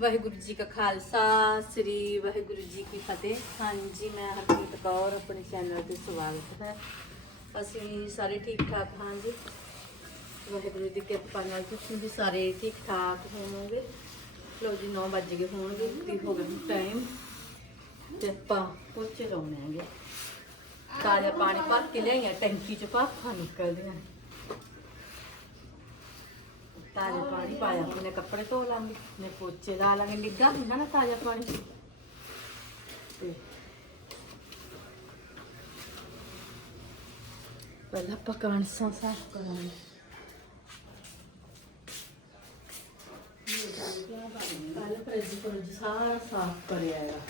ਵਾਹਿਗੁਰੂ ਜੀ ਕਾ ਖਾਲਸਾ, ਸ੍ਰੀ ਵਾਹਿਗੁਰੂ ਜੀ ਕੀ ਫਤਿਹ। ਹਾਂਜੀ, ਮੈਂ ਹਰਪ੍ਰੀਤ ਕੌਰ, ਆਪਣੇ ਚੈਨਲ ਤੇ ਸਵਾਗਤ ਹੈ। ਅਸੀਂ ਸਾਰੇ ਠੀਕ ਠਾਕ ਹਾਂ ਜੀ? ਵਾਹਿਗੁਰੂ ਦੀ ਕਿਰਪਾ ਨਾਲ ਤੁਸੀਂ ਵੀ ਸਾਰੇ ਠੀਕ ਠਾਕ ਹੋਵੋਗੇ। ਲੋ ਜੀ 9 ਵੱਜ ਗਏ ਹੋਣਗੇ, ਤੇ ਹੋ ਗਿਆ ਟਾਈਮ ਤੇ ਆਪਾਂ ਪੋਚੇ ਲਾਉਣੇ ਹੈਗੇ। ਤਾਜ਼ਾ ਪਾਣੀ ਭਰ ਕੇ ਲਿਆਈਆਂ, ਟੈਂਕੀ ਚ ਭਾਫਾਂ ਨਿਕਲਦੀਆਂ। ਨੇ ਤਾਜ਼ਾ ਪਾਣੀ ਪਾਇਆ ਉਹਨੇ ਕੱਪੜੇ ਧੋ ਲਾਂਗੇ ਨੇ ਪੋਚੇ ਦਾ ਲਾਂਗੇ ਨਿੱਗਾ ਹੁੰਦਾ ਨਾ ਤਾਜ਼ਾ ਪਾਣੀ। ਤੇ ਪਹਿਲਾਂ ਆਪਾਂ ਕਾਂਸਾਂ ਸਾਫ਼ ਕਰਾਂਗੇ। ਕੱਲ ਫਰਿੱਜ ਫਰਿੱਜ ਸਾਰਾ ਸਾਫ਼ ਕਰਿਆ ਆ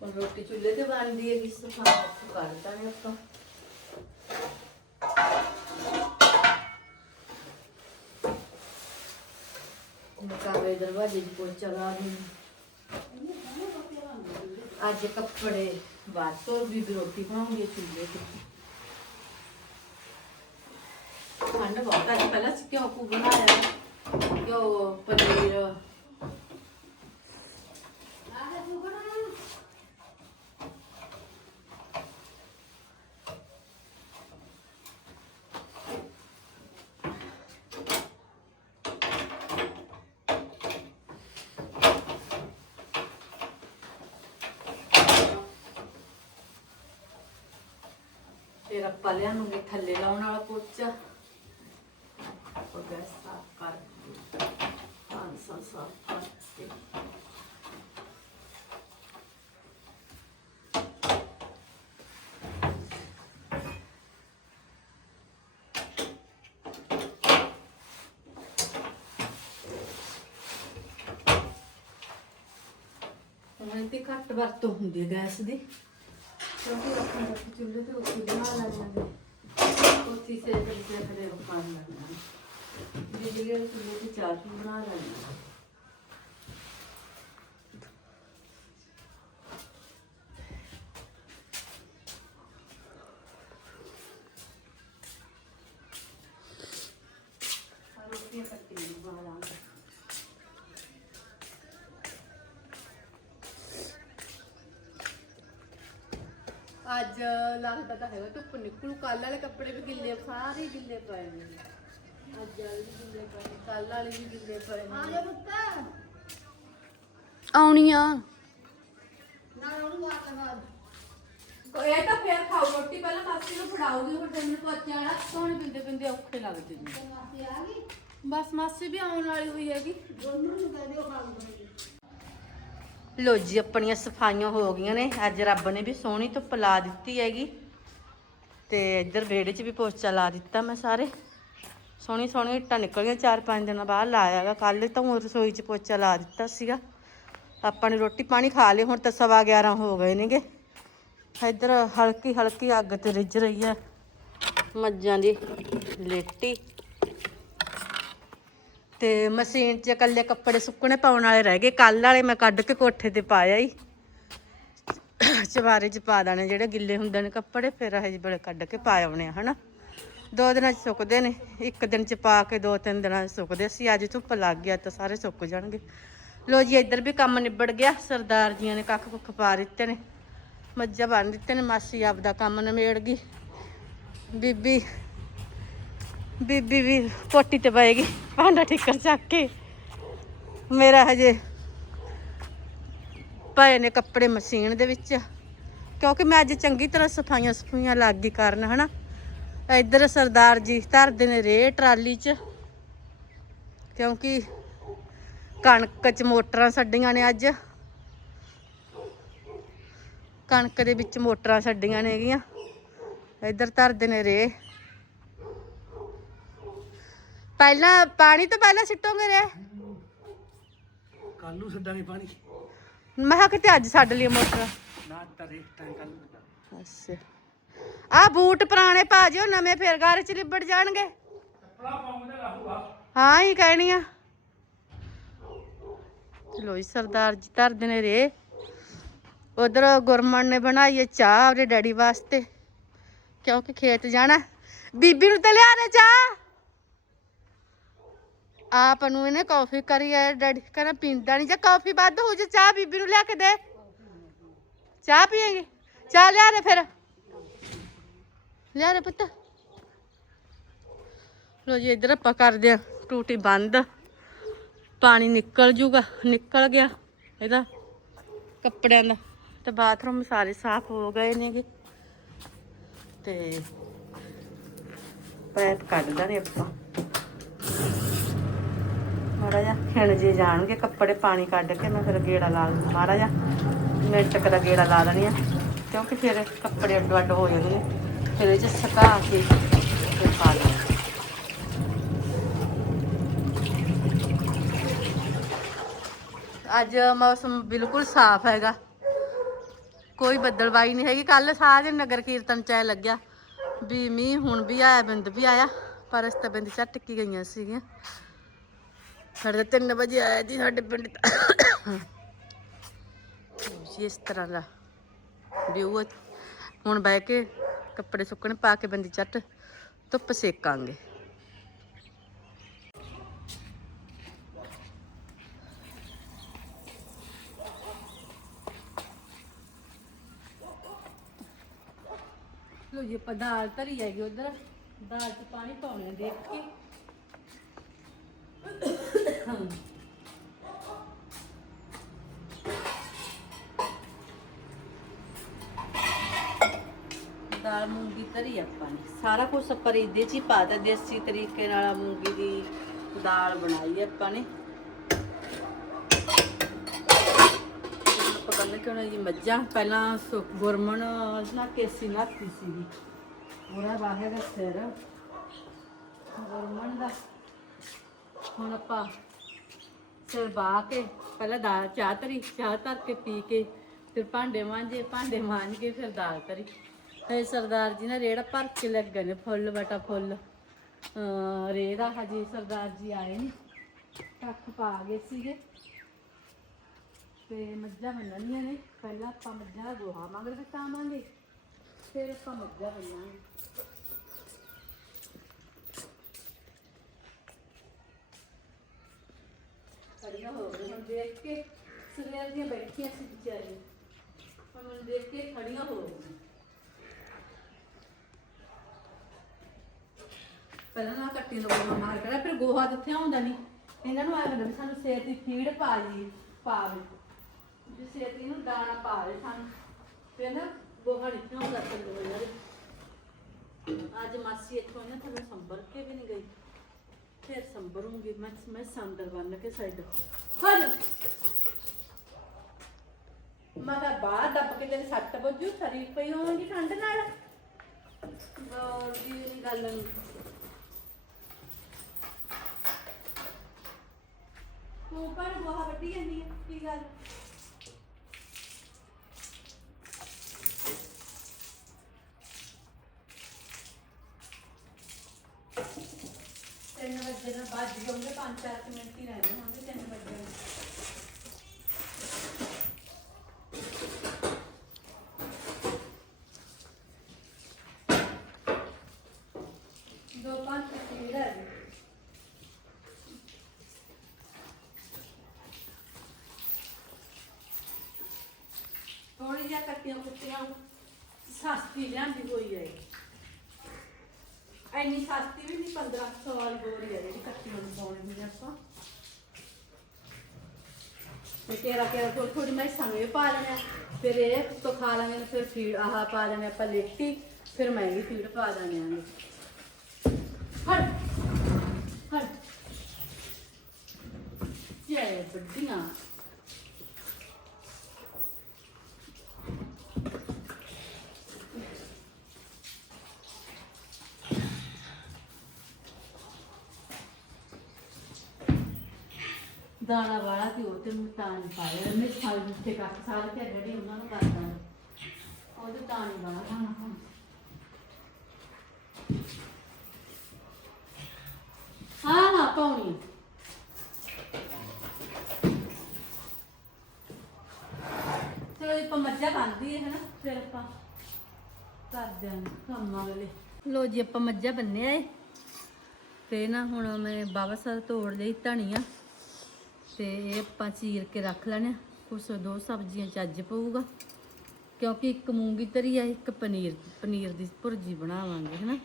ਹੁਣ ਰੋਟੀ ਚੁੱਲ੍ਹੇ ਤੇ ਬਣਦੀ ਹੈ ਕਿਸ ਤਰ੍ਹਾਂ ਕਰਦਾ ਨੇ ਆਪਾਂ। ਕਾਵੇ ਦਰਵਾਜ਼ੇ ਦੀ ਪੋਚਾ ਲਾ ਰਹੀ ਅੱਜ ਕੱਪੜੇ ਬਾਹਰ ਤੋਂ ਵੀ ਰੋਟੀ ਬਣਾਉਂਗੀ ਚੁੱਲ੍ਹੇ ਤੇ। ਠੰਡ ਬਹੁਤ ਅੱਜ ਪਹਿਲਾਂ ਅਸੀਂ ਘਿਓ ਕੂ ਬਣਾਇਆ। ਘਿਓ, ਪਨੀਰ ਫਿਰ ਆਪਾਂ ਲਿਆਵਾਂਗੇ ਥੱਲੇ ਲਾਉਣ ਵਾਲਾ ਪੋਚਾ ਆਪਾਂ ਗੈਸ ਸਾਫ਼ ਕਰ ਪਾਂਸਾ ਸਾਫ਼ ਕਰਕੇ ਹੁਣ ਤੇ ਘੱਟ ਵਰਤੋਂ ਹੁੰਦੀ ਹੈ ਗੈਸ ਦੀ। ਕਿਉਂਕਿ ਆਪਾਂ ਰੱਖ ਚੁੱਲ੍ਹੇ ਤੇ ਉੱਥੇ ਬਣਾ ਲੈਂਦੇ ਉੱਥੇ ਸੇ ਤੇ ਕਰੇ ਉਹ ਪਾਣ ਲੈਣਾ ਬਿਜਲੀ ਵਾਲੇ ਚੁੱਲ੍ਹੇ ਤੇ ਚਾਹ ਚੂਹ ਬਣਾ ਲੈਣਾ ਅੱਜ ਲੱਗਦਾ ਤਾਂ ਹੈਗਾ ਧੁੱਪ ਨਿਕਲੂ ਕੱਲ ਵਾਲੇ ਕੱਪੜੇ ਵੀ ਗਿੱਲੇ ਸਾਰੇ ਹੀ ਗਿੱਲੇ ਪਏ ਨੇ। ਅੱਜ ਵਾਲੇ ਵੀ ਗਿੱਲੇ ਪਏ ਨੇ ਕੱਲ ਵਾਲੇ ਵੀ ਗਿੱਲੇ ਪਏ ਨੇ। ਆਉਣੀਆਂ ਇਹ ਤਾਂ ਫੇਰ ਖਾਓ ਰੋਟੀ ਪਹਿਲਾਂ ਮਾਸੀ ਨੂੰ ਫੜਾਉਗੀ ਫਿਰ ਤੈਨੂੰ ਪੋਚੇ ਵਾਲਾ ਸੋਹਣੇ ਪਿੰਦੇ ਪਿੰਦੇ ਔਖੇ ਲੱਗਦੇ ਨੇ। ਬਸ ਮਾਸੀ ਵੀ ਆਉਣ ਵਾਲੀ ਹੋਈ ਹੈਗੀ। ਲੋ ਜੀ, ਆਪਣੀਆਂ ਸਫਾਈਆਂ ਹੋ ਗਈਆਂ ਨੇ। ਅੱਜ ਰੱਬ ਨੇ ਵੀ ਸੋਹਣੀ ਧੁੱਪ ਲਾ ਦਿੱਤੀ ਹੈਗੀ। ਤੇ ਇੱਧਰ ਵਿਹੜੇ 'ਚ ਵੀ ਪੋਚਾ ਲਾ ਦਿੱਤਾ ਮੈਂ ਸਾਰੇ। ਸੋਹਣੀ ਸੋਹਣੀ ਇੱਟਾਂ ਨਿਕਲੀਆਂ, ਚਾਰ ਪੰਜ ਦਿਨਾਂ ਬਾਅਦ ਲਾਇਆ ਹੈਗਾ। ਕੱਲ ਤਾਂ ਉਹ ਰਸੋਈ 'ਚ ਪੋਚਾ ਲਾ ਦਿੱਤਾ ਸੀਗਾ। ਆਪਾਂ ਨੇ ਰੋਟੀ ਪਾਣੀ ਖਾ ਲਈ, ਹੁਣ ਤਾਂ ਸਵਾ 11 ਹੋ ਗਏ ਨੇਗੇ। ਇੱਧਰ ਹਲਕੀ ਹਲਕੀ ਅੱਗ ਤੇ ਰਿੱਝ ਰਹੀ ਹੈ। ਮੱਝਾਂ ਦੀ ਲੇਟੀ। ਤੇ ਮਸ਼ੀਨ 'ਚ ਇਕੱਲੇ ਕੱਪੜੇ ਸੁੱਕਣੇ ਪਾਉਣ ਵਾਲੇ ਰਹਿ ਗਏ। ਕੱਲ ਵਾਲੇ ਮੈਂ ਕੱਢ ਕੇ ਕੋਠੇ ਤੇ ਪਾਇਆ ਹੀ ਚਵਾਰੇ 'ਚ ਪਾ ਦੇਣੇ ਜਿਹੜੇ ਗਿੱਲੇ ਹੁੰਦੇ ਨੇ ਕੱਪੜੇ, ਫਿਰ ਇਹ ਜਿਹੇ ਬੜੇ ਕੱਢ ਕੇ ਪਾ ਆਉਣੇ ਆ, ਹਨਾ। ਦੋ ਦਿਨਾਂ 'ਚ ਸੁੱਕਦੇ ਨੇ, ਇੱਕ ਦਿਨ 'ਚ ਪਾ ਕੇ ਦੋ ਤਿੰਨ ਦਿਨਾਂ 'ਚ ਸੁੱਕਦੇ। ਸੀ ਅੱਜ ਧੁੱਪ ਲੱਗ ਗਿਆ ਤਾਂ ਸਾਰੇ ਸੁੱਕ ਜਾਣਗੇ। ਲੋ ਜੀ, ਇੱਧਰ ਵੀ ਕੰਮ ਨਿਬੜ ਗਿਆ। ਸਰਦਾਰ ਜੀਆਂ ਨੇ ਕੱਖ ਕੁੱਖ ਪਾ ਦਿੱਤੇ ਨੇ। ਮੱਝਾਂ ਬੰਨ ਦਿੱਤੇ ਨੇ, ਮਾਸੀ ਆਪਦਾ ਕੰਮ ਨਿਬੇੜ ਗਈ। ਬੀਬੀ ਬੀਬੀ ਵੀ ਕੋਟੀ ਤੇ ਪਏਗੀ ਭਾਂਡਾ ਠਿੱਕਰ ਚੱਕ ਕੇ। ਮੇਰਾ ਹਜੇ ਪਏ ਨੇ ਕੱਪੜੇ ਮਸ਼ੀਨ ਦੇ ਵਿੱਚ। ਕਿਉਂਕਿ ਮੈਂ ਅੱਜ ਚੰਗੀ ਤਰ੍ਹਾਂ ਸਫਾਈਆਂ ਸਫੂਈਆਂ ਲੱਗ ਗਈ ਕਰਨ, ਹਨਾ? ਇੱਧਰ ਸਰਦਾਰ ਜੀ ਧਰਦੇ ਨੇ ਰੇ ਟਰਾਲੀ 'ਚ। ਕਿਉਂਕਿ ਕਣਕ 'ਚ ਮੋਟਰਾਂ ਛੱਡੀਆਂ ਨੇ ਅੱਜ। ਕਣਕ ਦੇ ਵਿੱਚ ਮੋਟਰਾਂ ਛੱਡੀਆਂ ਨੇ ਹੈਗੀਆਂ ਇੱਧਰ ਧਰਦੇ ਨੇ ਰੇ ਪਹਿਲਾਂ ਪਾਣੀ ਤੋਂ ਪਹਿਲਾਂ ਸਿੱਟੋਗੇ ਰੇ ਕੱਲ ਨੂੰ ਛੱਡਾਂਗੇ ਪਾਣੀ। ਮੈਂ ਕਿਹਾ ਕਿਤੇ ਅੱਜ ਛੱਡ ਲਈ ਮੋਟਰ। ਨਾ ਤਰੇ ਤਾਂ ਕੱਲ ਨੂੰ ਅੱਛਾ। ਆ ਬੂਟ ਪੁਰਾਣੇ ਪਾ ਜਿਓ ਨਵੇਂ ਫੇਰ ਘਰ ਚ ਲਿਬੜ ਜਾਣਗੇ। ਹਾਂ ਹੀ ਕਹਿਣੀ ਆ। ਚਲੋ ਜੀ ਸਰਦਾਰ ਜੀ ਧਰਦੇ ਨੇ ਰੇ। ਉਧਰ ਗੁਰਮਨ ਨੇ ਬਣਾਈ ਹੈ ਚਾਹ ਉਹਦੇ ਡੈਡੀ ਵਾਸਤੇ। ਕਿਉਂਕਿ ਖੇਤ ਜਾਣਾ। ਬੀਬੀ ਨੂੰ ਤੇ ਲਿਆ ਦੇ ਚਾਹ। ਆਪ ਨੂੰ ਇਹਨੇ ਕਾਫੀ ਕਰੀ ਹੈ ਡੈਡੀ ਕਹਿੰਦਾ ਪੀਂਦਾ ਨਹੀਂ ਜੇ ਕਾਫੀ ਵੱਧ ਹੋ ਜੇ ਚਾਹ ਬੀਬੀ ਨੂੰ ਲਿਆ ਕੇ ਦੇ। ਚਾਹ ਪੀਏਂਗੇ? ਚਾਹ ਲਿਆ ਦੇ ਫਿਰ। ਲਿਆ ਦੇ ਪੁੱਤ। ਲੋ ਜੀ, ਇੱਧਰ ਆਪਾਂ ਕਰਦੇ ਆ ਟੂਟੀ ਬੰਦ। ਪਾਣੀ ਨਿਕਲ ਜੂਗਾ, ਨਿਕਲ ਗਿਆ ਇਹਦਾ ਕੱਪੜਿਆਂ ਦਾ। ਤੇ ਬਾਥਰੂਮ ਸਾਰੇ ਸਾਫ਼ ਹੋ ਗਏ ਨੇਗੇ। ਤੇ ਪੈਪ ਕੱਢਦਾ ਨੇ ਆਪਾਂ। ਮਾੜਾ ਜਿਹਾ, ਖਿਣ ਜੇ ਜਾਣਗੇ, ਕੱਪੜੇ ਪਾਣੀ ਕੱਢ ਕੇ ਮੈਂ ਫਿਰ ਗੇੜਾ ਲਾ ਲੂੰ ਮਾੜਾ ਜਿਹਾ। ਮਿੰਟ ਕੁ ਦਾ ਗੇੜਾ ਲਾ ਲੈਣੀ ਆ, ਕਿਉਂਕਿ ਫਿਰ ਕੱਪੜੇ ਅੱਡੋ ਅੱਡ ਹੋ ਜਾਂਦੇ ਨੇ ਫਿਰ ਇਹ ਚ ਸੁਕਾ ਕੇ ਫਿਰ ਪਾ ਲੈਣਾ ਅੱਜ ਮੌਸਮ ਬਿਲਕੁਲ ਸਾਫ਼ ਹੈਗਾ। ਕੋਈ ਬੱਦਲਵਾਈ ਨਹੀਂ ਹੈਗੀ। ਕੱਲ ਸਾਰੇ ਨਗਰ ਕੀਰਤਨ ਚ ਐ ਲੱਗਿਆ ਵੀ ਮੀਂਹ ਹੁਣ ਵੀ ਆਇਆ, ਬਿੰਦ ਵੀ ਆਇਆ, ਪਰ ਇਸ ਤਾਂ ਬਿੰਦ ਝੱਟ ਕੀ ਗਈਆਂ ਸੀਗੀਆਂ। ਸਾਡੇ 3 ਵਜੇ ਆਇਆ ਜੀ ਸਾਡੇ ਪਿੰਡ ਇਸ ਤਰ੍ਹਾਂ ਦਾ ਵਿਊ ਹੁਣ ਬਹਿ ਕੇ ਕੱਪੜੇ ਸੁੱਕਣ, ਪਾ ਕੇ ਬੰਦੀ ਚੱਟ ਧੁੱਪ ਸੇਕਾਂਗੇ। ਲੋ ਜੀ, ਆਪਾਂ ਦਾਲ ਧਰੀ ਹੈਗੀ ਉਧਰ। ਦਾਲ 'ਚ ਪਾਣੀ ਪਾਉਣੇ ਦੇਖ ਕੇ। Hmm. ਦਾਲ ਮੂੰਗੀ ਧਰੀ ਆਪਾਂ ਨੇ। ਸਾਰਾ ਕੁਝ ਆਪਾਂ ਇਹਦੇ 'ਚ ਹੀ ਪਾ ਦੇਸੀ ਤਰੀਕੇ ਨਾਲ ਮੂੰਗੀ ਦੀ ਦਾਲ ਬਣਾਈ ਆਪਾਂ ਨੇ। ਆਪਾਂ ਕਹਿੰਦੇ ਕਿ ਉਹਨਾਂ ਮੱਝਾਂ, ਪਹਿਲਾਂ ਸੁ- ਗੁਰਮਨ ਨਾ ਕੇਸੀ ਨਾਤੀ ਸੀਗੀ। ਉਹਦਾ ਬਾਹਰ ਦਾ ਸਿਰ। ਗੁਰਮਨ ਦਾ। ਹੁਣ ਆਪਾਂ ਫਿਰ ਬਾ ਕੇ, ਪਹਿਲਾਂ ਦਾਲ, ਚਾਹ ਧਰੀ, ਚਾਹ ਧਰ ਕੇ ਪੀ ਕੇ, ਫਿਰ ਭਾਂਡੇ ਮਾਂਜੇ, ਭਾਂਡੇ ਮਾਂਜ ਕੇ ਫਿਰ ਦਾਲ ਧਰੀ। ਫਿਰ ਸਰਦਾਰ ਜੀ ਨੇ ਰੇੜਾ ਭਰ ਕੇ ਲੱਗੇ ਨੇ ਫੁੱਲ, ਬਟਾ ਫੁੱਲ। ਅਹ ਰੇੜਾ ਹਜੇ ਸਰਦਾਰ ਜੀ ਆਏ ਨੇ। ਟੱਕ ਪਾ ਗਏ ਸੀਗੇ। ਤੇ ਮੱਝਾਂ ਬੰਨਣੀਆਂ ਨੇ। ਪਹਿਲਾਂ ਆਪਾਂ ਮੱਝਾਂ ਦਾ ਗੋਹਾ ਮਗਰ ਕਟਾਵਾਂਗੇ ਫਿਰ ਆਪਾਂ ਮੱਝਾਂ ਬੰਨਾਂਗੇ। ਖੜੀਆਂ ਹੋ ਗਈਆਂ। ਹੁਣ ਦੇਖ ਕੇ ਸਵੇਰ ਦੀਆਂ ਬੈਠੀਆਂ ਸੀ ਵਿਚਾਰੀਆਂ ਹੁਣ ਮੈਨੂੰ ਦੇਖ ਕੇ ਖੜੀਆਂ ਹੋ ਗਈਆਂ। ਪਹਿਲਾਂ ਨਾ ਕੱਟੀ ਨੂੰ ਮਾਰ ਕਰਿਆ ਫਿਰ ਗੋਹਾ ਜਿੱਥੇ ਆਉਂਦਾ ਨਹੀਂ ਇਹਨਾਂ ਨੂੰ ਆਇਆ ਹੁੰਦਾ ਸਾਨੂੰ ਸਿਹਤ ਦੀ ਫੀਡ ਪਾ ਜੀ, ਪਾਵੇ। ਜੇ ਸੇਤ ਨੂੰ ਦਾਣਾ ਪਾ ਸਾਨੂੰ, ਫਿਰ ਨਾ ਗੋਹਾ ਨਹੀਂ ਆਉਂਦਾ ਚੱਲੋ ਇਹਨਾਂ ਅੱਜ ਮਾਸੀ ਇੱਥੋਂ ਨਾ ਤੁਹਾਨੂੰ ਸੰਭਰ ਕੇ ਵੀ ਨਹੀਂ ਗਈ। ਫਿਰ ਸੰਭਰੂੰਗੀ, ਮੈਂ ਮੈਂ ਸੰਦਰ ਬੰਨ ਕੇ ਸਾਈਡ ਹਾਂ ਮੈਂ ਬਾਹਰ ਦੱਬ ਕੇ ਤੇਰੇ ਸੱਟ ਵੱਜੂ ਸਰੀ ਪਈ ਹੋਵੇਗੀ ਠੰਡ ਨਾਲ। ਹੋਰ ਦੀ ਨਹੀਂ ਗੱਲ। ਨਹੀਂ ਤੂੰ ਪਰ ਗੋਹਾ ਵੱਢੀ ਜਾਂਦੀ ਹੈ ਕੀ ਗੱਲ? ਤਿੰਨ ਵਜੇ ਨਾਲ ਬਾਅਦ ਜਾਉਂਗੇ ਪੰਜ ਚਾਰ ਕੁ ਮਿੰਟ ਹੀ ਰਹਿਣੇ ਹੋਣਗੇ ਤਿੰਨ ਵਜੇ ਨੂੰ ਦੋ ਪੰਜ ਤੀਰ ਹੈ ਥੋੜੀ ਜਿਹਾ ਕੱਟੀਆਂ ਕੁੱਟੀਆਂ, ਸਸਤੀ ਲਿਆਂਦੀ ਹੋਈ ਹੈ ਇਹ। ਐਨੀ ਸਸਤੀ ਵੀ ਨਹੀਂ 1500 ਵਾਲੀ ਬੋਰੀ ਹੈ ਜਿਹੜੀ ਕੱਟੀ ਨੂੰ ਪਾਉਣੀ ਹੁੰਦੀ ਆਪਾਂ। ਤੇ ਤੇਰਾ ਤੇਰਾ ਥੋੜੀ ਥੋੜੀ ਮੈਂ ਸੰਗੇ ਪਾ ਲੈਣਾ ਫਿਰ ਇਹ ਤੋਂ ਖਾ ਲਾਂਗੇ ਫਿਰ ਫੀਡ ਆਹ ਪਾ ਲੈਣੇ ਆਪਾਂ ਲੇਟੀ, ਫਿਰ ਮੈਂ ਵੀ ਫੀਡ ਪਾ ਦਾਂਗੇ ਹਟ ਹਟ। ਜੈ ਬੱਡੀਆਂ ਦਾਣਾ ਵਾਲਾ ਤੇ ਉਹ ਤੇ ਮੈਂ ਪਾਇਆ। ਮੈਂ ਖਾਲ ਜਿੱਥੇ ਕੱਟ ਸਾਰੇ ਤੇ ਡੈਡੀ ਉਹਨਾਂ ਨੂੰ ਕਰਦਾ ਉਹਦੇ ਤਾਂ ਵਾਲਾ ਖਾਣਾ ਹੁਣ। ਹਾਂ ਹਾਂ ਪਾਉਣੀ। ਮੱਝਾਂ ਬੰਨਦੀ ਹੈ, ਹਨਾ? ਫਿਰ ਆਪਾਂ ਕਰਦੇ ਆਂ ਕੰਮਾਂ ਵੇਲੇ ਲੋ ਜੀ, ਆਪਾਂ ਮੱਝਾਂ ਬੰਨਿਆ ਏ। ਤੇ ਨਾ ਹੁਣ ਮੈਂ ਬਾਬਾ ਸਾਹਿਬ ਤੋੜ ਲਈ ਧਨੀਆ। ਤੇ ਇਹ ਆਪਾਂ ਚੀਰ ਕੇ ਰੱਖ ਲੈਣੇ ਕੁਛ ਦੋ ਸਬਜ਼ੀਆਂ ਚੱਜ ਪਊਗਾ। ਕਿਉਂਕਿ ਇੱਕ ਮੂੰਗੀ ਤਰੀ ਆ, ਇੱਕ ਪਨੀਰ ਪਨੀਰ ਦੀ ਭੁਰਜੀ ਬਣਾਵਾਂਗੇ, ਹਨਾ?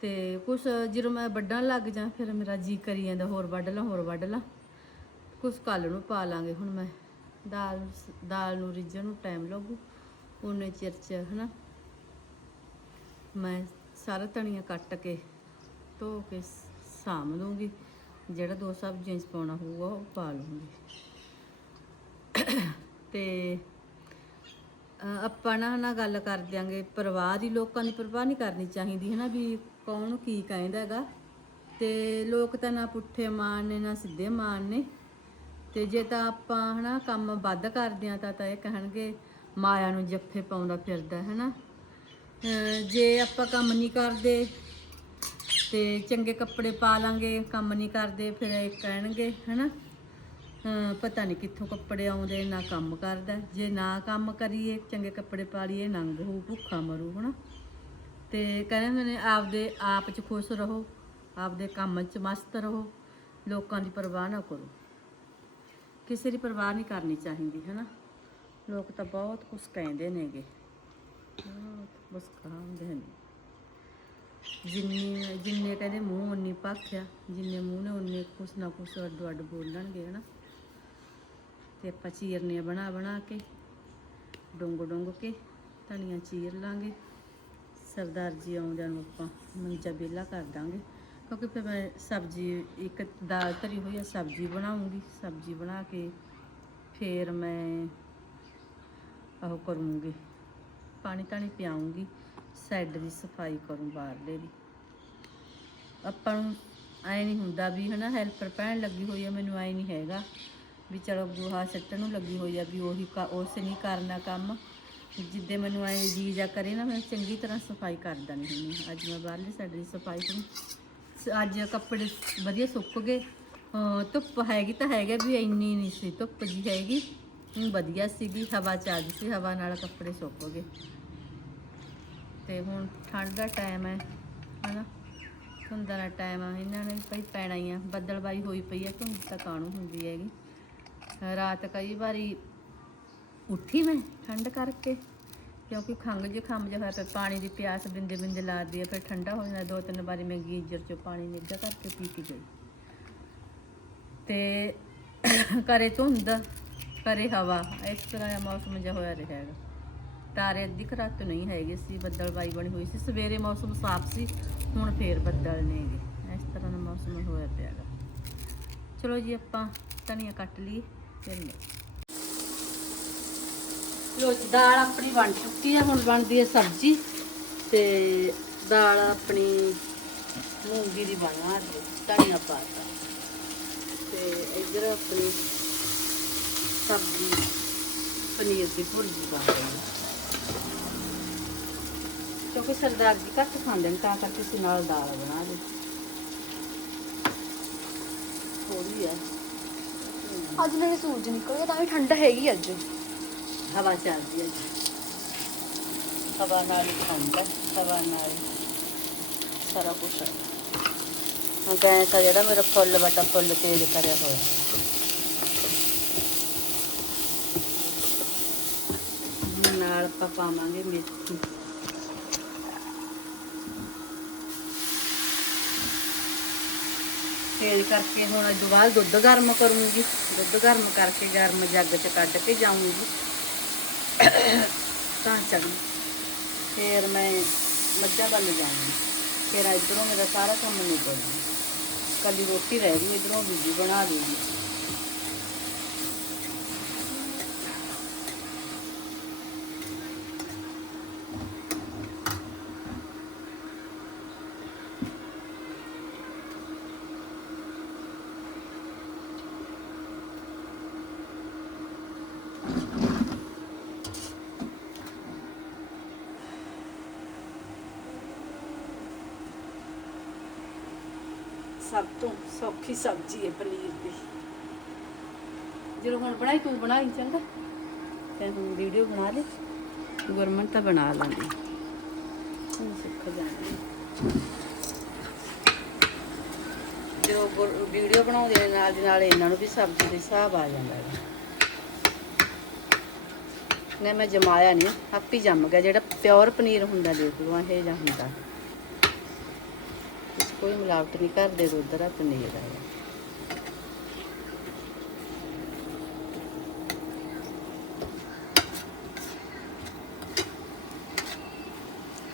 ਤੇ ਕੁਛ ਜਦੋਂ ਮੈਂ ਵੱਢਣ ਲੱਗ ਜਾਂ, ਫਿਰ ਮੇਰਾ ਜੀ ਕਰੀ ਜਾਂਦਾ, ਹੋਰ ਵੱਢ ਲਾਂ, ਹੋਰ ਵੱਢ ਲਾਂ। ਕੁਛ ਕੱਲ ਨੂੰ ਪਾ ਲਾਂਗੇ, ਹੁਣ ਮੈਂ ਦਾਲ ਦਾਲ ਨੂੰ ਰਿੱਝਣ ਨੂੰ ਟਾਈਮ ਲੱਗੂ ਉਹਨੇ ਚਿਰ ਚ, ਹਨਾ? ਮੈਂ ਸਾਰਾ ਧਨੀਆ ਕੱਟ ਕੇ ਧੋ ਕੇ ਸਾਂਭ ਦੂੰਗੀ ਜਿਹੜਾ ਦੋ ਸਬਜ਼ੀਆਂ ਚ ਪਾਉਣਾ ਹੋਊਗਾ, ਉਹ ਪਾ ਲੂੰਗੀ ਤੇ ਆਪਾਂ ਨਾ ਨਾ ਗੱਲ ਕਰ ਦਿਆਂਗੇ, ਪਰਵਾਹ ਦੀ ਲੋਕਾਂ ਦੀ ਪਰਵਾਹ ਨਹੀਂ ਕਰਨੀ ਚਾਹੀਦੀ ਹੈ ਨਾ ਵੀ ਕੌਣ ਕੀ ਕਹਿੰਦਾ ਹੈਗਾ। ਤੇ ਲੋਕ ਤਾਂ ਨਾ ਪੁੱਠੇ ਮਾਰਨੇ ਨਾ ਸਿੱਧੇ ਮਾਰਨੇ ਤੇ ਜੇ ਤਾਂ ਆਪਾਂ, ਹਨਾ, ਕੰਮ ਵੱਧ ਕਰਦੇ ਆ ਤਾਂ ਤਾਂ ਇਹ ਕਹਿਣਗੇ, ਮਾਇਆ ਨੂੰ ਜੱਫੇ ਪਾਉਂਦਾ ਫਿਰਦਾ ਹੈ ਨਾ ਜੇ ਆਪਾਂ ਕੰਮ ਨਹੀਂ ਕਰਦੇ ਤੇ ਚੰਗੇ ਕੱਪੜੇ ਪਾ ਲਾਂਗੇ, ਕੰਮ ਨਹੀਂ ਕਰਦੇ, ਫਿਰ ਇਹ ਕਹਿਣਗੇ, ਹਨਾ? ਅਹ ਪਤਾ ਨਹੀਂ ਕਿੱਥੋਂ ਕੱਪੜੇ ਆਉਂਦੇ, ਨਾ ਕੰਮ ਕਰਦਾ। ਜੇ ਨਾ ਕੰਮ ਕਰੀਏ, ਚੰਗੇ ਕੱਪੜੇ ਪਾ ਲਈਏ, ਨੰਗ ਹੋ ਭੁੱਖਾ ਮਰੂ, ਹਨਾ? ਤੇ ਕਹਿੰਦੇ ਨੇ ਆਪਦੇ ਆਪ ਚ ਖੁਸ਼ ਰਹੋ, ਆਪਦੇ ਕੰਮ ਚ ਮਸਤ ਰਹੋ, ਲੋਕਾਂ ਦੀ ਪਰਵਾਹ ਨਾ ਕਰੋ। ਕਿਸੇ ਦੀ ਪਰਵਾਹ ਨਹੀਂ ਕਰਨੀ ਚਾਹੀਦੀ, ਹਨਾ? ਲੋਕ ਤਾਂ ਬਹੁਤ ਕੁਝ ਕਹਿੰਦੇ ਨੇਗੇ। ਬਹੁਤ ਕੁਝ ਕਹਿੰਦੇ ਨੇ। ਜਿੰਨੀ ਜਿੰਨੇ ਕਹਿੰਦੇ ਮੂੰਹ, ਉਨੀ ਭਾਖਿਆ। ਜਿੰਨੇ ਮੂੰਹ ਨੇ ਉਨੇ ਕੁਛ ਨਾ ਕੁਛ ਅੱਡੋ ਅੱਡ ਬੋਲਣਗੇ, ਹਨਾ। ਤੇ ਆਪਾਂ ਚੀਰਨੇ ਬਣਾ ਬਣਾ ਕੇ, ਡੁੰਗ ਡੁੰਗ ਕੇ, ਧਨੀਆ ਚੀਰ ਲਾਂਗੇ। ਸਰਦਾਰ ਜੀ ਆਉਂਦਿਆਂ ਨੂੰ ਆਪਾਂ ਮੰਜਾ ਵਿਹਲਾ ਕਰ ਦਾਂਗੇ। ਕਿਉਂਕਿ ਫਿਰ ਮੈਂ ਸਬਜ਼ੀ, ਇੱਕ ਦਾਲ ਧਰੀ ਹੋਈ ਆ, ਸਬਜ਼ੀ ਬਣਾਉਂਗੀ। ਸਬਜ਼ੀ ਬਣਾ ਕੇ ਫਿਰ ਮੈਂ ਉਹ ਕਰੂੰਗੀ ਪਾਣੀ ਤਾਣੀ ਪਿਆਉਂਗੀ। ਸਾਈਡ ਦੀ ਸਫ਼ਾਈ ਕਰੂੰ ਬਾਹਰਲੇ ਦੀ। ਆਪਾਂ ਨੂੰ ਐ ਨਹੀਂ ਹੁੰਦਾ ਵੀ ਹਨਾ ਹੈਲਪਰ ਪੈਣ ਲੱਗੀ ਹੋਈ ਆ, ਮੈਨੂੰ ਐ ਨਹੀਂ ਹੈਗਾ ਵੀ ਚਲੋ ਗੁਹਾ ਸੱਟਣ ਨੂੰ ਲੱਗੀ ਹੋਈ ਆ ਵੀ ਉਹੀ ਕ- ਉਸ ਨਹੀਂ ਕਰਨਾ ਕੰਮ। ਜਿੱਦੇ ਮੈਨੂੰ ਐ ਜੀ ਜਾ ਕਰੇ ਨਾ, ਮੈਂ ਚੰਗੀ ਤਰ੍ਹਾਂ ਸਫ਼ਾਈ ਕਰ ਦਿੰਦੀ ਹੁੰਦੀ ਅੱਜ ਮੈਂ ਬਾਹਰਲੇ ਸਾਈਡ ਦੀ ਸਫ਼ਾਈ ਕਰੂੰ। ਅੱਜ ਕੱਪੜੇ ਵਧੀਆ ਸੁੱਕ ਗਏ। ਧੁੱਪ ਹੈਗੀ ਤਾਂ ਹੈਗਾ ਵੀ ਇੰਨੀ ਨਹੀਂ ਸੀ, ਧੁੱਪ ਜੀ ਹੈਗੀ। ਵਧੀਆ ਸੀਗੀ, ਹਵਾ ਚੱਲਦੀ ਸੀ, ਹਵਾ ਨਾਲ ਕੱਪੜੇ ਸੁੱਕ ਗਏ। ਤੇ ਹੁਣ ਠੰਡ ਦਾ ਟਾਈਮ ਹੈ, ਹਨਾ? ਧੁੰਦਾਂ ਦਾ ਟਾਈਮ ਆ। ਇਹਨਾਂ ਨੇ ਭਾਈ ਪੈਣਾ ਹੀ ਆ। ਬੱਦਲਬਾਈ ਹੋਈ ਪਈ ਆ, ਧੁੰਦ ਤਾਂ ਕਾਣੂ ਹੁੰਦੀ ਹੈਗੀ? ਰਾਤ ਕਈ ਵਾਰੀ ਉੱਠੀ ਮੈਂ ਠੰਡ ਕਰਕੇ, ਕਿਉਂਕਿ ਖੰਗ ਜ਼ੁਕਾਮ ਜਿਹਾ ਹੋਇਆ ਪਿਆ ਪਾਣੀ ਦੀ ਪਿਆਸ ਬਿੰਦੇ ਬਿੰਦੇ ਲਾਦੀ ਆ, ਫਿਰ ਠੰਡਾ ਹੋ ਜਾਂਦਾ। ਦੋ ਤਿੰਨ ਵਾਰੀ ਮੈਂ ਗੀਜ਼ਰ ਚੋਂ ਪਾਣੀ ਨਿੱਘਾ ਕਰਕੇ ਪੀ ਕੇ ਗਈ। ਤੇ ਕਰੇ ਧੁੰਦ ਕਰੇ ਹਵਾ, ਇਸ ਤਰ੍ਹਾਂ ਦਾ ਮੌਸਮ ਜਿਹਾ ਹੋਇਆ ਰਿਹਾ ਹੈਗਾ। ਤਾਰੇ ਅੱਧੀ ਕੁ ਰਾਤ ਨਹੀਂ ਹੈਗੇ ਸੀ ਬੱਦਲਬਾਈ ਬਣੀ ਹੋਈ ਸੀ। ਸਵੇਰੇ ਮੌਸਮ ਸਾਫ਼ ਸੀ, ਹੁਣ ਫੇਰ ਬੱਦਲ ਨੇਗੇ ਇਸ ਤਰ੍ਹਾਂ ਦਾ ਮੌਸਮ ਹੋਇਆ ਪਿਆ ਹੈਗਾ ਚਲੋ ਜੀ, ਆਪਾਂ ਧਨੀਆ ਕੱਟ ਲਈ ਫਿਰ ਲੋ ਜੀ, ਦਾਲ ਆਪਣੀ ਬਣ ਚੁੱਕੀ ਹੈ ਹੁਣ ਬਣਦੀ ਹੈ ਸਬਜ਼ੀ। ਤੇ ਦਾਲ ਆਪਣੀ ਮੂੰਗੀ ਦੀ ਬਣਾ ਰਹੀ ਧਨੀਆ ਪਾਤਾ। ਤੇ ਇੱਧਰ ਆਪਣੀ ਸਬਜ਼ੀ ਪਨੀਰ ਦੀ ਭੁਰਜੀ ਬਣ ਰਹੀ ਹੈ ਕਿਉਂਕਿ ਸਰਦਾਰ ਜੀ ਘੱਟ ਖਾਂਦੇ ਨੇ ਤਾਂ ਕਰਕੇ ਅਸੀਂ ਨਾਲ ਦਾਲ ਬਣਾ ਲਈ। ਥੋੜੀ ਹੈ ਅੱਜ ਮੇਰੇ ਸੂਰਜ ਨਿਕਲ ਗਿਆ ਤਾਂ ਵੀ ਠੰਡ ਹੈਗੀ ਅੱਜ। ਹਵਾ ਚੱਲਦੀ ਹੈ ਜੀ ਹਵਾ ਨਾਲ ਹੀ ਖਾਂਦਾ ਹਵਾ ਨਾਲ ਹੀ ਸਾਰਾ ਕੁਝ ਹੈ ਮੈਂ ਕਹਿੰਦਾ ਤਾਂ ਜਿਹੜਾ ਮੇਰਾ ਫੁੱਲ ਬਟਾ ਫੁੱਲ ਤੇਜ਼ ਕਰਿਆ ਹੋਇਆ। ਨਾਲ ਆਪਾਂ ਪਾਵਾਂਗੇ ਮੇਥੀ। ਤੇਜ਼ ਕਰਕੇ ਹੁਣ ਇਹ ਤੋਂ ਬਾਅਦ ਦੁੱਧ ਗਰਮ ਕਰੂੰਗੀ। ਦੁੱਧ ਗਰਮ ਕਰਕੇ ਗਰਮ ਜੱਗ 'ਚ ਕੱਢ ਕੇ ਜਾਊਂਗੀ। ਤਾਂ ਚੱਲ ਫਿਰ ਮੈਂ ਮੱਝਾਂ ਵੱਲ ਜਾਊਂਗੀ। ਫਿਰ ਇਧਰੋਂ ਮੇਰਾ ਸਾਰਾ ਕੰਮ ਨਿਬੜ ਜੂ। ਕੱਲੀ ਰੋਟੀ ਰਹਿ ਗਈ, ਇਧਰੋਂ ਬੀਜੀ ਬਣਾ ਦੂਗੀ ਸਭ ਤੋਂ ਸੌਖੀ ਸਬਜ਼ੀ ਹੈ ਪਨੀਰ ਦੀ। ਜਦੋਂ ਹੁਣ ਬਣਾਈ ਤੂੰ ਬਣਾਈ ਚੰਗਾ। ਤੇ ਹੁਣ ਵੀਡੀਓ ਬਣਾ ਲਈ ਗੁਰਮਨ ਤਾਂ ਬਣਾ ਲੈਂਦੀ। ਹੁਣ ਸਿੱਖ ਜਾਂਦੀ ਜਦੋਂ ਵੀਡੀਓ ਬਣਾਉਂਦੇ ਨੇ ਨਾਲ ਦੀ ਨਾਲ ਇਹਨਾਂ ਨੂੰ ਵੀ ਸਬਜ਼ੀ ਦੇ ਹਿਸਾਬ ਆ ਜਾਂਦਾ ਹੈ ਨੇ ਮੈਂ ਜਮਾਇਆ ਨਹੀਂ ਆਪੀ ਜੰਮ ਗਿਆ। ਜਿਹੜਾ ਪਿਓਰ ਪਨੀਰ ਹੁੰਦਾ ਦੇਖ ਲਓ ਇਹ ਜਾਂ ਹੁੰਦਾ। ਕੋਈ ਮਿਲਾਵਟ ਨਹੀਂ, ਘਰ ਦੇ ਦੁੱਧ ਦਾ ਪਨੀਰ ਆ।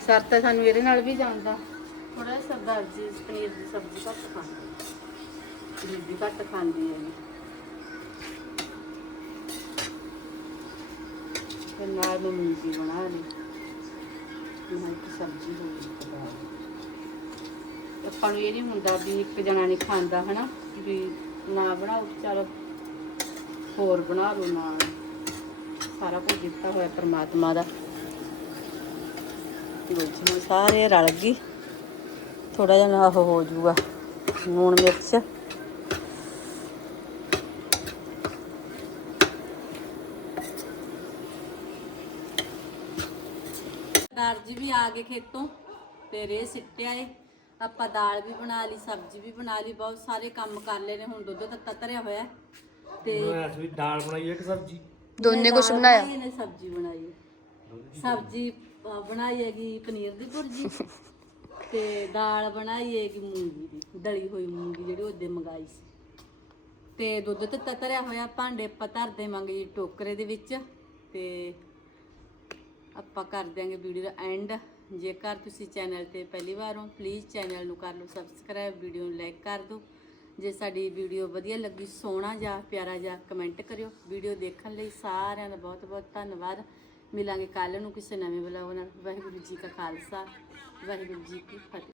ਸਰ ਤਾਂ ਸਾਨੂੰ ਇਹਦੇ ਨਾਲ ਵੀ ਜਾਂਦਾ ਥੋੜਾ ਜਿਹਾ ਸਰਦਾਰ ਪਨੀਰ ਦੀ ਸਬਜ਼ੀ ਘੱਟ ਖਾਂਦੀ ਬੀਬੀ ਘੱਟ ਖਾਂਦੀ ਹੈ ਫਿਰ ਨਾਲ ਮੈਂ ਮੂੰਗੀ ਬਣਾ ਲਈ। ਨਾਲ ਇੱਕ ਸਬਜ਼ੀ ਹੋ ਗਈ ਆਪਾਂ ਨੂੰ ਇਹ ਨਹੀਂ ਹੁੰਦਾ ਵੀ ਇੱਕ ਜਣਾ ਨਹੀਂ ਖਾਂਦਾ, ਹਨਾ? ਵੀ ਨਾ ਬਣਾਓ, ਚਲੋ ਹੋਰ ਬਣਾ ਲਓ ਨਾਲ। ਸਾਰਾ ਕੁਝ ਦਿੱਤਾ ਹੋਇਆ ਪ੍ਰਮਾਤਮਾ ਦਾ। ਲੋ ਜੀ, ਹੁਣ ਸਾਰੇ ਰਲ ਗਈ। ਥੋੜਾ ਜਿਹਾ ਨਾ ਉਹ ਹੋ ਜਾਊਗਾ ਲੂਣ ਮਿਰਚ। ਸਰਦਾਰ ਜੀ ਵੀ ਆ ਗਏ ਖੇਤੋਂ, ਤੇ ਰੇ ਸਿੱਟਿਆ ਏ। ਆਪਾਂ ਦਾਲ ਵੀ ਬਣਾ ਲਈ ਸਬਜ਼ੀ ਵੀ ਬਣਾ ਲਈ ਬਹੁਤ ਸਾਰੇ ਕੰਮ ਕਰ ਲਏ ਨੇ ਹੁਣ ਦੁੱਧ ਤੱਤਾ ਧਰਿਆ ਹੋਇਆ। ਹੈ। ਤੇ ਮੈਂ ਵੀ ਦਾਲ ਬਣਾਈ ਇੱਕ ਸਬਜ਼ੀ? ਦੋਨੇ ਦਾਲ ਬਣਾਇਆ? ਇਹਨੇ ਸਬਜ਼ੀ ਬਣਾਈ। ਹੈ। ਸਬਜ਼ੀ ਬਣਾਈ ਹੈਗੀ ਪਨੀਰ ਦੀ ਭੁਰਜੀ। ਤੇ ਦਾਲ ਬਣਾਈ ਹੈਗੀ ਮੂੰਗੀ ਦੀ ਦਲੀ ਹੋਈ ਮੂੰਗੀ ਜਿਹੜੀ ਉਹਦੇ ਮੰਗਾਈ ਸੀ। ਤੇ ਦੁੱਧ ਤੇ ਤਤਰਿਆ ਹੋਇਆ ਭਾਂਡੇ ਆਪਾਂ ਧਰ ਦੇਵਾਂਗੇ ਜੀ ਟੋਕਰੇ ਦੇ ਵਿੱਚ। ਤੇ ਆਪਾਂ ਕਰ ਦਿਆਂਗੇ ਵੀਡੀਓ ਦਾ ਐਂਡ ਜੇਕਰ ਤੁਸੀਂ ਚੈਨਲ ਤੇ ਪਹਿਲੀ ਵਾਰ ਹੋ ਪਲੀਜ਼ ਚੈਨਲ ਨੂੰ ਕਰ ਲਓ ਸਬਸਕ੍ਰਾਈਬ ਵੀਡੀਓ ਨੂੰ ਲਾਈਕ ਕਰ ਦਿਓ। ਜੇ ਸਾਡੀ ਵੀਡੀਓ ਵਧੀਆ ਲੱਗੀ, ਸੋਹਣਾ ਜਾਂ ਪਿਆਰਾ ਜਾਂ ਕਮੈਂਟ ਕਰਿਓ। ਵੀਡੀਓ ਦੇਖਣ ਲਈ ਸਾਰਿਆਂ ਦਾ ਬਹੁਤ ਬਹੁਤ ਧੰਨਵਾਦ। ਮਿਲਾਂਗੇ ਕੱਲ ਨੂੰ ਕਿਸੇ ਨਵੇਂ ਵਲੌਗ ਨਾਲ। ਵਾਹਿਗੁਰੂ ਜੀ ਕਾ ਖਾਲਸਾ, ਵਾਹਿਗੁਰੂ ਜੀ ਕੀ ਫਤਿਹ।